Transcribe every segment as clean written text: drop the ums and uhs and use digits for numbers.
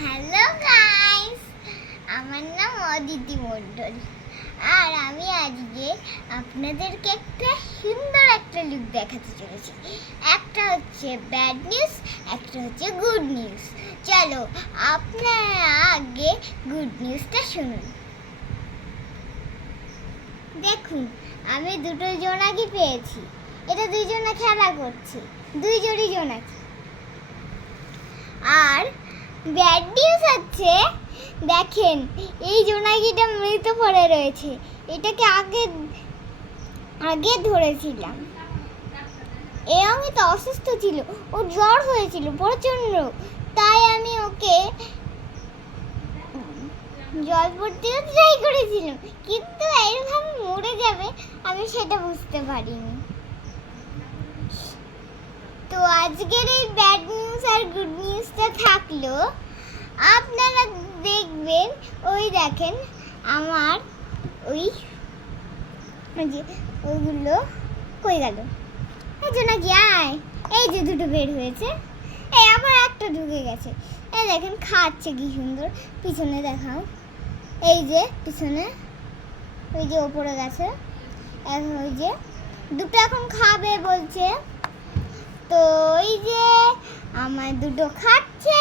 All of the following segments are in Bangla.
হ্যালো গাইস, আমার নাম অদিতি মণ্ডল। আর আমি আজকে আপনাদেরকে একটা সুন্দর একটা লুক দেখাতে চলেছি। একটা হচ্ছে ব্যাড নিউজ, একটা হচ্ছে গুড নিউজ। চলো আপনারা আগে গুড নিউজটা শুনুন। দেখুন, আমি দুটো জোনাকি পেয়েছি। এটা দুইজনা খেলা করছে, দুই জোড়ি জোনাকি। আর ব্যাড নিউজ হচ্ছে, দেখেন এই জোনাকিটা মৃত পড়ে রয়েছে। এটাকে আগে ধরেছিলাম। আমি তো অসুস্থ ছিল, ও জ্বর হয়েছিল প্রচন্ড, তাই আমি ওকে জল পড়তেও ট্রাই করেছিলাম, কিন্তু এইভাবে মরে যাবে আমি সেটা বুঝতে পারিনি। তো আজকের এই ব্যাড নিউজ আর গুড নিউজটা থাকলো। আপনারা দেখবেন, ওই দেখেন আমার ওইগুলো কই গেল? এই যে নাকি এই যে দুটো বের হয়েছে, এই আবার একটা ঢুকে গেছে। এই দেখেন খাচ্ছে কি সুন্দর। পিছনে দেখাও, এই যে পিছনে ওই যে ওপরে গেছে, ওই যে দুটো এখন খাবে বলছে। তো ওই যে আমার দুটো খাচ্ছে,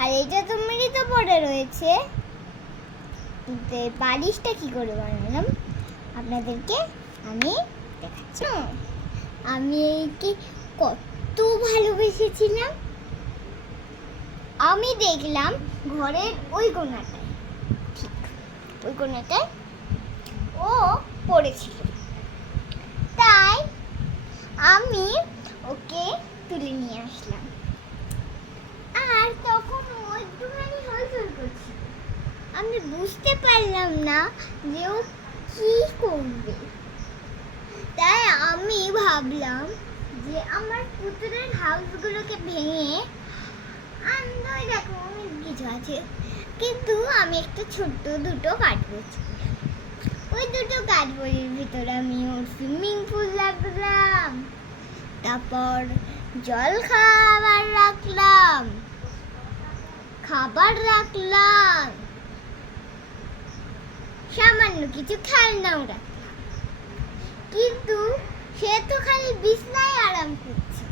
আর এটা তো মৃত পড়ে রয়েছে। বালিশটা কি করে বানালাম আপনাদেরকে আমি দেখাচ্ছি। আমি এইকে কত ভালোবেসেছিলাম। আমি দেখলাম ঘরের ওই কোণাটায়, ঠিক ওই কোণাটায় ও পড়েছিল, তাই আমি ওকে তুলে নিয়ে আসলাম। আর তখন ও একটুখানি হলচল করছিল। আমি বুঝতে পারলাম না যে ও কি করবে, তাই আমি ভাবলাম যে আমার পুতুলের হাউসগুলোকে ভেঙে ওই দেখো অনেক কিছু আছে, কিন্তু আমি একটা ছোট্ট দুটো কাঠবোর্ড, ওই দুটো কাঠবোর্ডের ভিতরে আমি ওর সুইমিং পুল রাখলাম, তারপর জল খাবার রাখলাম, খাবার রাখলাম, সামান্য কিছু খেলনাও রাখলাম। কিন্তু সে তো খালি বিছনায় আরাম করছে,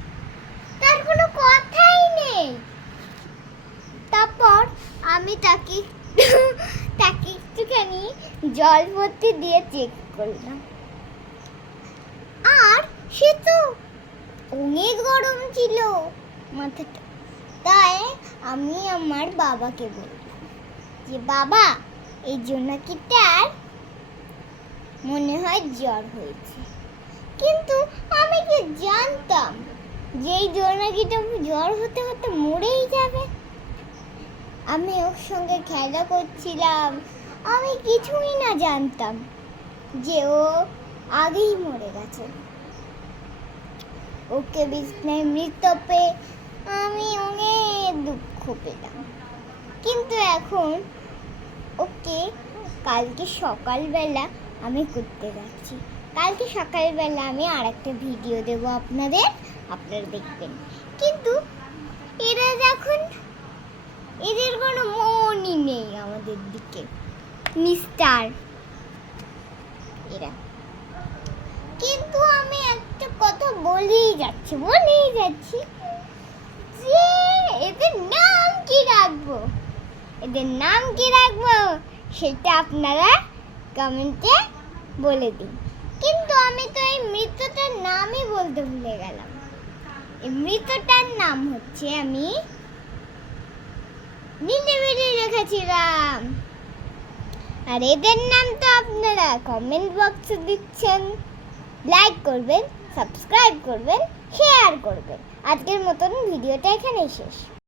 তার কোনো কথাই নেই। তারপর আমি তাকে একটুখানি জল ভর্তি দিয়ে চেক করলাম, আর সে তো অনেক গরম ছিল মাথাটা। তাই আমি আমার বাবাকে বললাম যে বাবা, এই জোনাকিটার মনে হয় জ্বর হয়েছে। কিন্তু আমি কি জানতাম যে এই জোনাকিটা জ্বর হতে হতে মরেই যাবে। আমি ওর সঙ্গে খেলা করছিলাম, আমি কিছুই না জানতাম যে ও আগেই মরে গেছে। ওকে বিছনায় মৃত পেয়ে আমি অনেক দুঃখ পেলাম। কিন্তু এখন ওকে কালকে সকালবেলা আমি করতে যাচ্ছি। কালকে সকালবেলা আমি আর একটা ভিডিও দেব আপনারা দেখবেন। কিন্তু এরা যখন, এদের কোনো মনই নেই আমাদের দিকে, মিস্টার এরা। কিন্তু আমি একটা কথা বলেই যাচ্ছি যে এদের নাম কি রাখবো সেটা আপনারা কমেন্টে বলে দিন। কিন্তু আমি তো এই মৃতটার নামই বলতে ভুলে গেলাম। এই মৃতটার নাম হচ্ছে, আমি নীলিমিলি রেখেছিলাম। আর এদের নাম তো আপনারা কমেন্ট বক্সে দিচ্ছেন। লাইক করবেন, সাবস্ক্রাইব করবেন, শেয়ার করবেন। আজকের মতন ভিডিওটা এখানেই শেষ।